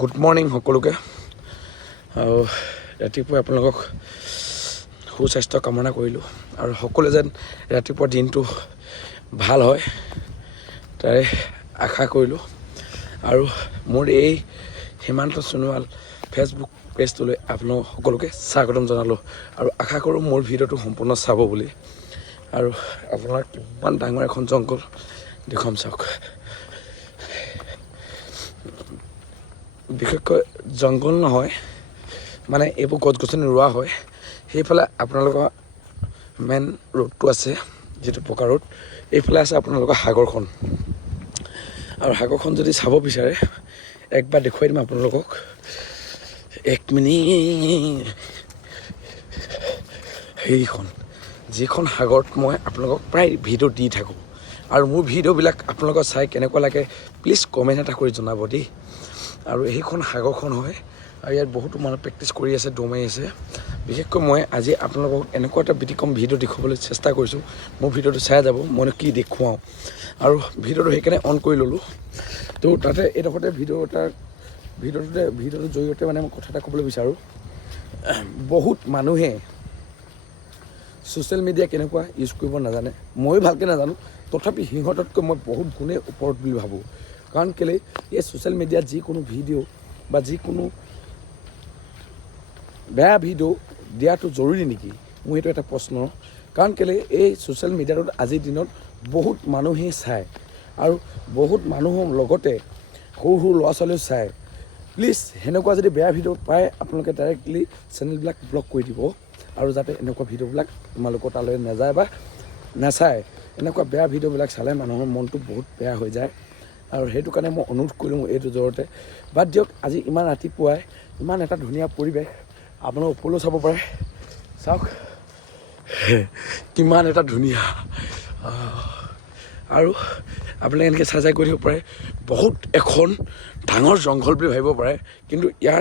Good morning সকলোকে আৰু ৰাতিপুৱা আপোনালোকক সুস্বাস্থ্য কামনা কৰিলোঁ আৰু সকলোৱে যেন ৰাতিপুৱা দিনটো ভাল হয় তাৰে আশা কৰিলোঁ আৰু মোৰ এই হিমান্ত সোণোৱাল ফেচবুক পেজটোলৈ আপোনালোক সকলোকে স্বাগতম জনালোঁ আৰু আশা কৰোঁ মোৰ ভিডিঅ'টো সম্পূৰ্ণ চাব বুলি আৰু আপোনাৰ কিমান ডাঙৰ এখন জংঘল দেখুৱাম চাওক। বিশেষকৈ জংঘল নহয় মানে এইবোৰ গছ গছনি ৰোৱা হয়। সেইফালে আপোনালোকৰ মেইন ৰোডটো আছে যিটো পকা ৰোড, এইফালে আছে আপোনালোকৰ সাগৰখন আৰু সাগৰখন যদি চাব বিচাৰে একবাৰ দেখুৱাই দিম আপোনালোকক। এক মিনিট, সেইখন যিখন সাগৰত মই আপোনালোকক প্ৰায় ভিডিঅ' দি থাকোঁ আৰু মোৰ ভিডিঅ'বিলাক আপোনালোকক চাই কেনেকুৱা লাগে প্লিজ কমেণ্ট এটা কৰি জনাব দেই। আৰু সেইখন সাগৰখন হয় আৰু ইয়াত বহুতো মানুহ প্ৰেক্টিচ কৰি আছে, দৌৰ মাৰি আছে। বিশেষকৈ মই আজি আপোনালোকক এনেকুৱা এটা ব্যতিক্ৰম ভিডিঅ' দেখুৱাবলৈ চেষ্টা কৰিছোঁ। মোৰ ভিডিঅ'টো চাই যাব মইনো কি দেখুৱাওঁ আৰু ভিডিঅ'টো সেইকাৰণে অন কৰি ল'লোঁ। তো তাতে এইডোখৰতে ভিডিঅ'টোৰ জৰিয়তে মানে মই কথা এটা ক'বলৈ বিচাৰোঁ। বহুত মানুহে ছ'চিয়েল মিডিয়া কেনেকুৱা ইউজ কৰিব নাজানে, ময়ো ভালকৈ নাজানো, তথাপি সিহঁততকৈ মই বহুত গুণেই ওপৰত বুলি ভাবোঁ। কাৰণ কেলৈ এই ছ'চিয়েল মিডিয়াত যিকোনো ভিডিঅ' বা যিকোনো বেয়া ভিডিঅ' দিয়াটো জৰুৰী নেকি, মোৰ এইটো এটা প্ৰশ্ন। কাৰণ কেলৈ এই ছ'চিয়েল মিডিয়াটোত আজিৰ দিনত বহুত মানুহেই চায় আৰু বহুত মানুহৰ লগতে সৰু সৰু ল'ৰা ছোৱালীও চায়। প্লিজ সেনেকুৱা যদি বেয়া ভিডিঅ' পায় আপোনালোকে ডাইৰেক্টলি চেনেলবিলাক ব্লক কৰি দিব আৰু যাতে এনেকুৱা ভিডিঅ'বিলাক তোমালোকৰ তালৈ নাযায় বা নাচায়। এনেকুৱা বেয়া ভিডিঅ'বিলাক চালে মানুহৰ মনটো বহুত বেয়া হৈ যায় আৰু সেইটো কাৰণে মই অনুৰোধ কৰিলোঁ এইটো জৰিয়তে। বাদ দিয়ক, আজি ইমান ৰাতিপুৱাই ইমান এটা ধুনীয়া পৰিৱেশ, আপোনালোকে ওপৰলৈও চাব পাৰে, চাওক কিমান এটা ধুনীয়া আৰু আপোনালোকে এনেকৈ চাই কৰি থাকিব পাৰে। বহুত এখন ডাঙৰ জংঘল বুলি ভাবিব পাৰে কিন্তু ইয়াৰ